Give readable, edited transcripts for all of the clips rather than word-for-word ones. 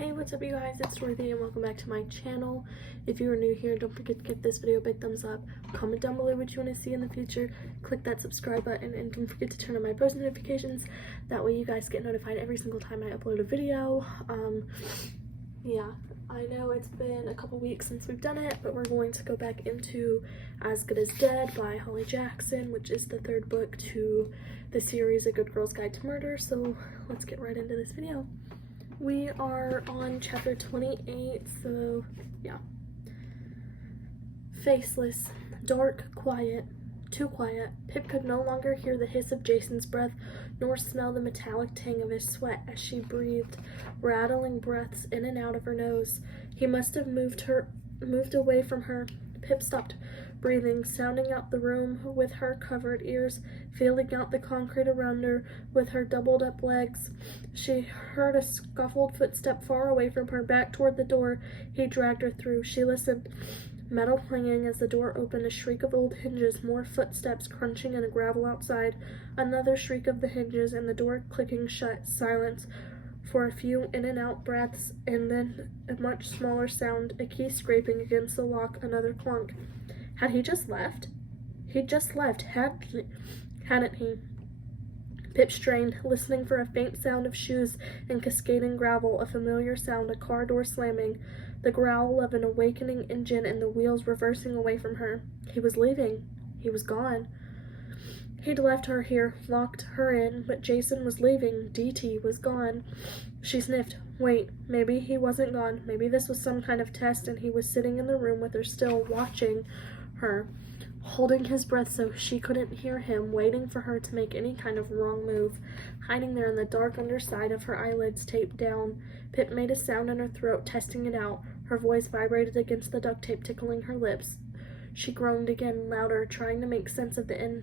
Hey, what's up you guys, it's Dorothy and welcome back to my channel. If you are new here, don't forget to give this video a big thumbs up, comment down below what you want to see in the future, click that subscribe button, and don't forget to turn on my post notifications. That way you guys get notified every single time I upload a video. Yeah, I know it's been a couple weeks since we've done it, but we're going to go back into As Good as Dead by Holly Jackson, which is the third book to the series A Good Girl's Guide to Murder, so let's get right into this video. We are on chapter 28, so yeah. Faceless, dark, quiet, too quiet. Pip could no longer hear the hiss of Jason's breath, nor smell the metallic tang of his sweat as she breathed, rattling breaths in and out of her nose. He must have moved away from her. Pip stopped breathing, sounding out the room with her covered ears, feeling out the concrete around her with her doubled up legs. She heard a scuffled footstep far away from her, back toward the door he dragged her through. She listened, metal clanging as the door opened, a shriek of old hinges, more footsteps crunching in the gravel outside, another shriek of the hinges, and the door clicking shut. Silence for a few in and out breaths, and then a much smaller sound, a key scraping against the lock, another clunk. Had he just left? He'd just left, hadn't he? Pip strained, listening for a faint sound of shoes and cascading gravel, a familiar sound, a car door slamming, the growl of an awakening engine, and the wheels reversing away from her. He was leaving. He was gone. He'd left her here, locked her in, but Jason was leaving. DT was gone. She sniffed. Wait, maybe he wasn't gone. Maybe this was some kind of test and he was sitting in the room with her still, watching her, holding his breath so she couldn't hear him, waiting for her to make any kind of wrong move, hiding there in the dark underside of her eyelids taped down. Pip made a sound in her throat, testing it out. Her voice vibrated against the duct tape, tickling her lips. She groaned again, louder, trying to make sense of the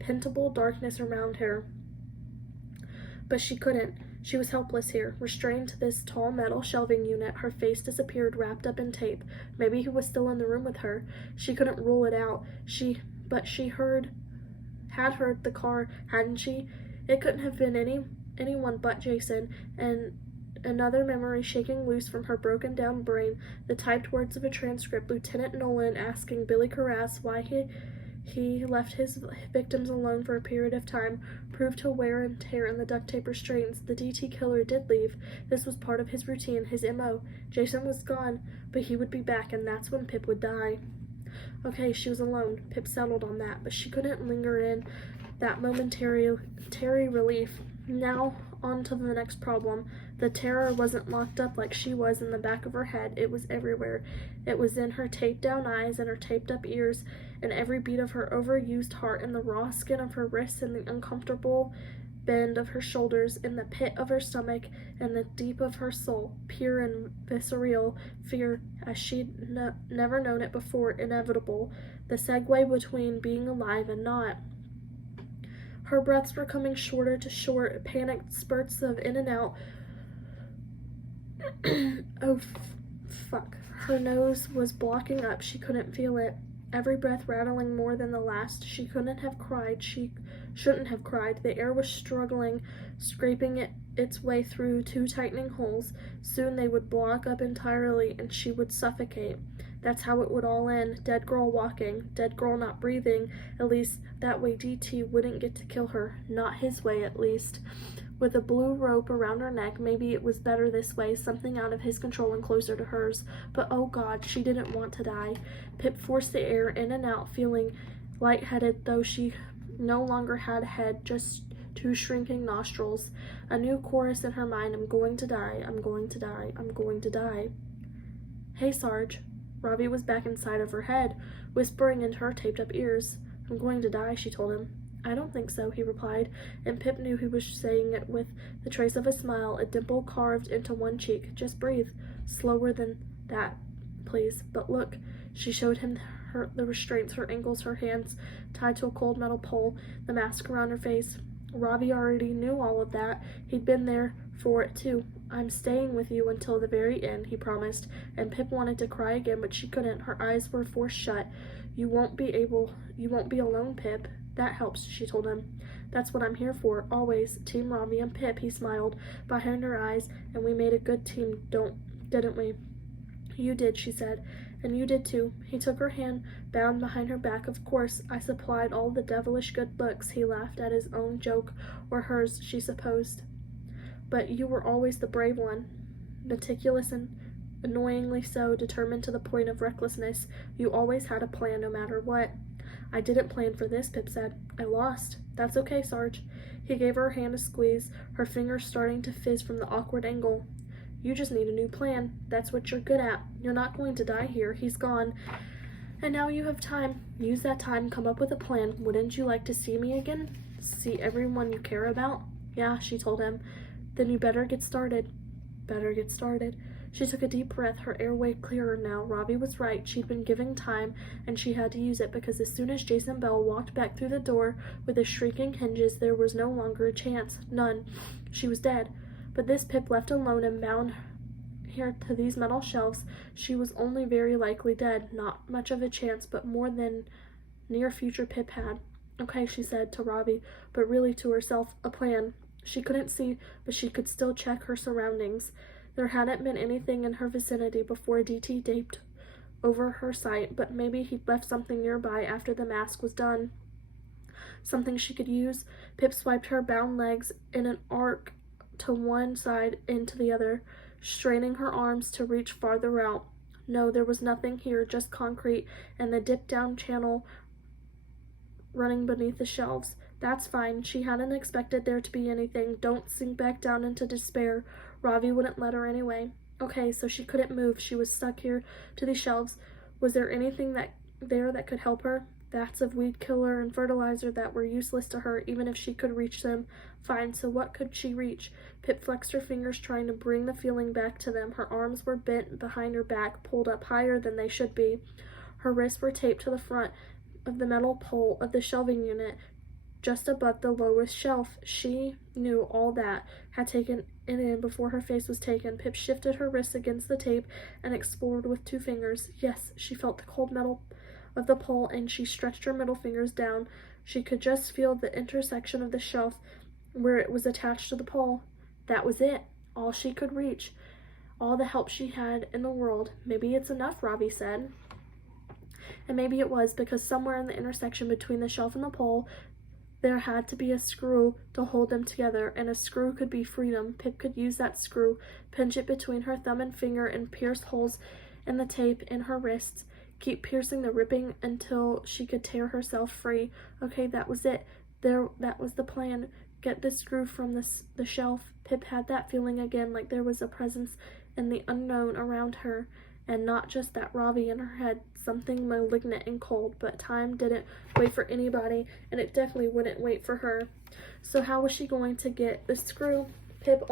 impenetrable darkness around her. But she couldn't. She was helpless here, restrained to this tall metal shelving unit. Her face disappeared, wrapped up in tape. Maybe he was still in the room with her. She couldn't rule it out. But she had heard the car, hadn't she? It couldn't have been anyone but Jason. And another memory shaking loose from her broken down brain, the typed words of a transcript. Lieutenant Nolan asking Billy Carras why he left his victims alone for a period of time, proved to wear and tear in the duct tape restraints. The DT killer did leave. This was part of his routine, his MO. Jason was gone, but he would be back, and that's when Pip would die. Okay, she was alone. Pip settled on that, but she couldn't linger in that momentary relief. Now, on to the next problem. The terror wasn't locked up like she was in the back of her head. It was everywhere. It was in her taped-down eyes and her taped-up ears, in every beat of her overused heart, in the raw skin of her wrists, and the uncomfortable bend of her shoulders, in the pit of her stomach, and the deep of her soul. Pure and visceral fear as she'd never known it before, inevitable. The segue between being alive and not. Her breaths were coming shorter to short, panicked spurts of in and out. Oh, fuck. Her nose was blocking up. She couldn't feel it. Every breath rattling more than the last. She couldn't have cried. She shouldn't have cried. The air was struggling, scraping its way through two tightening holes. Soon they would block up entirely, and she would suffocate. That's how it would all end. Dead girl walking. Dead girl not breathing. At least that way DT wouldn't get to kill her. Not his way, at least. With a blue rope around her neck, maybe it was better this way, something out of his control and closer to hers. But oh God, she didn't want to die. Pip forced the air in and out, feeling lightheaded, though she no longer had a head, just two shrinking nostrils. A new chorus in her mind, I'm going to die, I'm going to die, I'm going to die. Hey, Sarge. Robbie was back inside of her head, whispering into her taped-up ears. I'm going to die, she told him. I don't think so, he replied, and Pip knew he was saying it with the trace of a smile, a dimple carved into one cheek. Just breathe. Slower than that, please. But look, she showed him the restraints, her ankles, her hands tied to a cold metal pole, the mask around her face. Robbie already knew all of that. He'd been there for it too. I'm staying with you until the very end, he promised, and Pip wanted to cry again, but she couldn't. Her eyes were forced shut. You won't be alone, Pip. That helps, she told him. That's what I'm here for, always. Team Robbie and Pip, he smiled behind her eyes, and we made a good team, didn't we? You did, she said. And you did too. He took her hand, bound behind her back. Of course, I supplied all the devilish good looks. He laughed at his own joke, or hers, she supposed. But you were always the brave one, meticulous and annoyingly so, determined to the point of recklessness. You always had a plan, no matter what. I didn't plan for this, Pip said. I lost. That's okay, Sarge. He gave her hand a squeeze, her fingers starting to fizz from the awkward angle. You just need a new plan. That's what you're good at. You're not going to die here. He's gone. And now you have time. Use that time, come up with a plan. Wouldn't you like to see me again? See everyone you care about? Yeah, she told him. Then you better get started. Better get started. She took a deep breath, her airway clearer now. Robbie was right. She'd been given time, and she had to use it, because as soon as Jason Bell walked back through the door with his shrieking hinges, there was no longer a chance. None. She was dead. But this Pip left alone and bound here to these metal shelves, she was only very likely dead. Not much of a chance, but more than near future Pip had. Okay, she said to Robbie, but really to herself, a plan. She couldn't see, but she could still check her surroundings. There hadn't been anything in her vicinity before DT taped over her sight, but maybe he'd left something nearby after the mask was done. Something she could use. Pip swiped her bound legs in an arc to one side and to the other, straining her arms to reach farther out. No, there was nothing here, just concrete and the dip-down channel running beneath the shelves. That's fine. She hadn't expected there to be anything. Don't sink back down into despair. Ravi wouldn't let her anyway. Okay, so she couldn't move. She was stuck here to these shelves. Was there anything that could help her? Vats of weed killer and fertilizer that were useless to her, even if she could reach them. Fine, so what could she reach? Pip flexed her fingers, trying to bring the feeling back to them. Her arms were bent behind her back, pulled up higher than they should be. Her wrists were taped to the front of the metal pole of the shelving unit, just above the lowest shelf. She knew all that, had taken it in before her face was taken. Pip shifted her wrists against the tape and explored with 2 fingers. Yes, she felt the cold metal of the pole, and she stretched her middle fingers down. She could just feel the intersection of the shelf where it was attached to the pole. That was it, all she could reach, all the help she had in the world. Maybe it's enough, Robbie said. And maybe it was, because somewhere in the intersection between the shelf and the pole, there had to be a screw to hold them together, and a screw could be freedom. Pip could use that screw, pinch it between her thumb and finger, and pierce holes in the tape in her wrists. Keep piercing the ripping until she could tear herself free. Okay, that was it. That was the plan. Get the screw from the shelf. Pip had that feeling again, like there was a presence in the unknown around her, and not just that Ravi in her head, something malignant and cold. But time didn't wait for anybody, and it definitely wouldn't wait for her. So how was she going to get the screw? Pip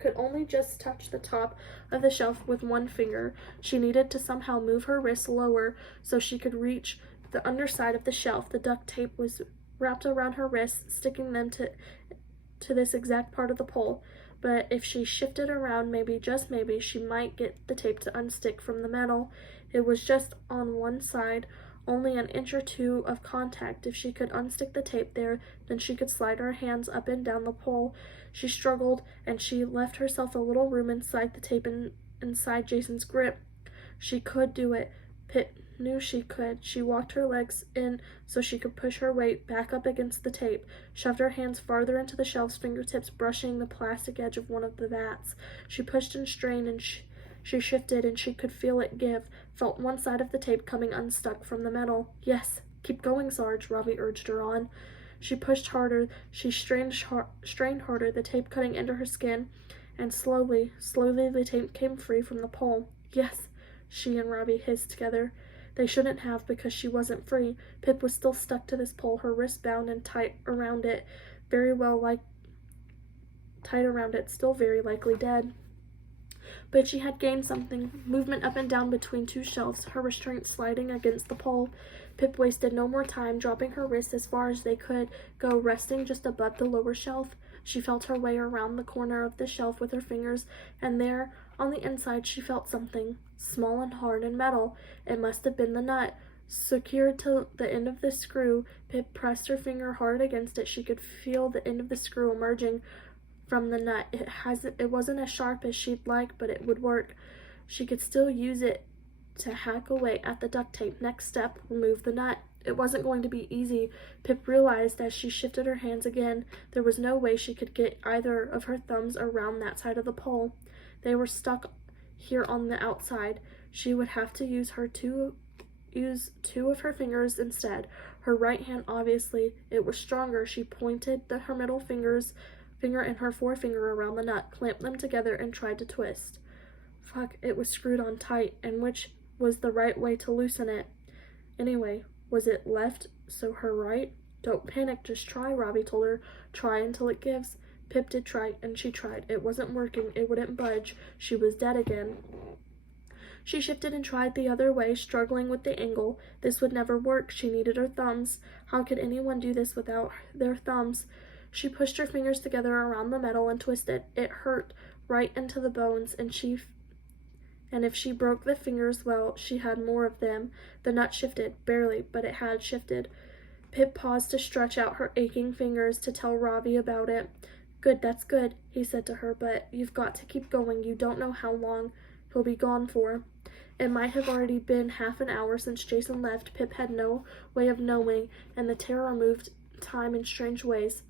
could only just touch the top of the shelf with one finger. She needed to somehow move her wrist lower so she could reach the underside of the shelf. The duct tape was wrapped around her wrists, sticking them to this exact part of the pole. But if she shifted around, maybe, just maybe, she might get the tape to unstick from the metal. It was just on one side, only an inch or 2 of contact. If she could unstick the tape there, then she could slide her hands up and down the pole. She struggled, and she left herself a little room inside the tape and inside Jason's grip. She could do it. Pip knew she could. She walked her legs in so she could push her weight back up against the tape, shoved her hands farther into the shelf's fingertips, brushing the plastic edge of one of the vats. She pushed and strained, and she shifted, and she could feel it give, felt one side of the tape coming unstuck from the metal. Yes, keep going, Sarge, Robbie urged her on. She pushed harder. She strained harder, the tape cutting into her skin, and slowly the tape came free from the pole. Yes, she and Robbie hissed together. They shouldn't have, because she wasn't free. Pip was still stuck to this pole, her wrist bound and tight around it, still very likely dead. But she had gained something, movement up and down between 2 shelves, her restraint sliding against the pole. Pip wasted no more time, dropping her wrists as far as they could go, resting just above the lower shelf. She felt her way around the corner of the shelf with her fingers, and there, on the inside, she felt something, small and hard and metal. It must have been the nut. Secured to the end of the screw, Pip pressed her finger hard against it. She could feel the end of the screw emerging from the nut. It wasn't as sharp as she'd like, but it would work. She could still use it to hack away at the duct tape. Next step, remove the nut. It wasn't going to be easy. Pip realized as she shifted her hands again, there was no way she could get either of her thumbs around that side of the pole. They were stuck here on the outside. She would have to use two of her fingers instead. Her right hand, obviously, it was stronger. She pointed her middle finger and her forefinger around the nut, clamped them together, and tried to twist. Fuck, it was screwed on tight, and which was the right way to loosen it? Anyway, was it left, so her right? Don't panic, just try, Robbie told her. Try until it gives. Pip did try, and she tried. It wasn't working. It wouldn't budge. She was dead again. She shifted and tried the other way, struggling with the angle. This would never work. She needed her thumbs. How could anyone do this without their thumbs? She pushed her fingers together around the metal and twisted. It hurt right into the bones, and if she broke the fingers, well, she had more of them. The nut shifted, barely, but it had shifted. Pip paused to stretch out her aching fingers to tell Robbie about it. Good, that's good, he said to her, but you've got to keep going. You don't know how long he'll be gone for. It might have already been half an hour since Jason left. Pip had no way of knowing, and the terror moved time in strange ways,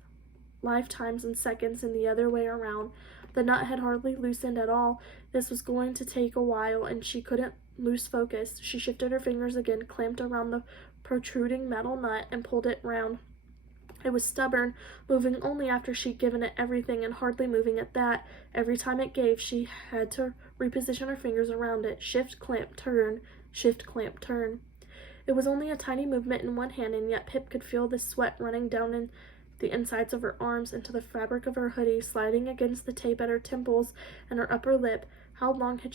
lifetimes and seconds in the other way around. The nut had hardly loosened at all. This was going to take a while, and she couldn't lose focus. She shifted her fingers again, clamped around the protruding metal nut, and pulled it round. It was stubborn, moving only after she'd given it everything, and hardly moving at that. Every time it gave, she had to reposition her fingers around it. Shift, clamp, turn. Shift, clamp, turn. It was only a tiny movement in one hand, and yet Pip could feel the sweat running down in the insides of her arms into the fabric of her hoodie, sliding against the tape at her temples and her upper lip. How long had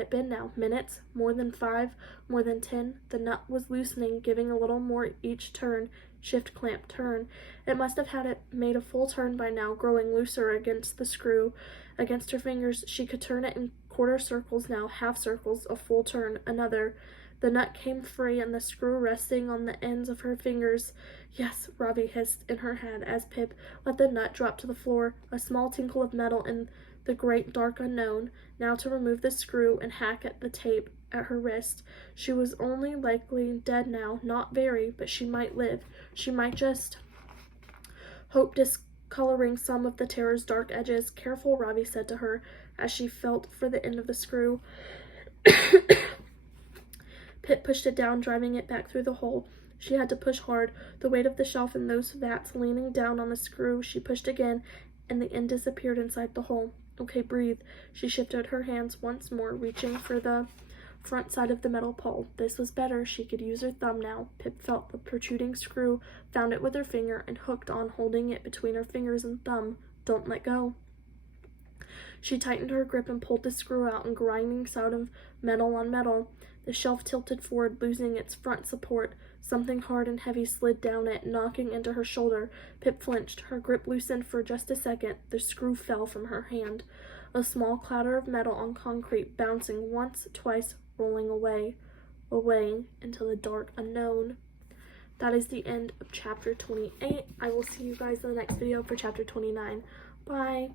it been now? Minutes? More than 5? More than 10? The nut was loosening, giving a little more each turn. Shift, clamp, turn. It must have had it made a full turn by now, growing looser against the screw. Against her fingers, she could turn it in quarter circles now, half circles, a full turn, another. The nut came free, and the screw resting on the ends of her fingers. Yes, Robbie hissed in her head as Pip let the nut drop to the floor, a small tinkle of metal in the great dark unknown. Now to remove the screw and hack at the tape at her wrist. She was only likely dead now, not very, but she might live. She might just hope, discoloring some of the terror's dark edges. Careful, Robbie said to her as she felt for the end of the screw. Pip pushed it down, driving it back through the hole. She had to push hard, the weight of the shelf and those vats leaning down on the screw. She pushed again, and the end disappeared inside the hole. Okay, breathe. She shifted her hands once more, reaching for the front side of the metal pole. This was better. She could use her thumb now. Pip felt the protruding screw, found it with her finger, and hooked on, holding it between her fingers and thumb. Don't let go. She tightened her grip and pulled the screw out, and grinding sound of metal on metal. The shelf tilted forward, losing its front support. Something hard and heavy slid down it, knocking into her shoulder. Pip flinched. Her grip loosened for just a second. The screw fell from her hand. A small clatter of metal on concrete, bouncing once, twice, rolling away into the dark unknown. That is the end of chapter 28. I will see you guys in the next video for chapter 29. Bye.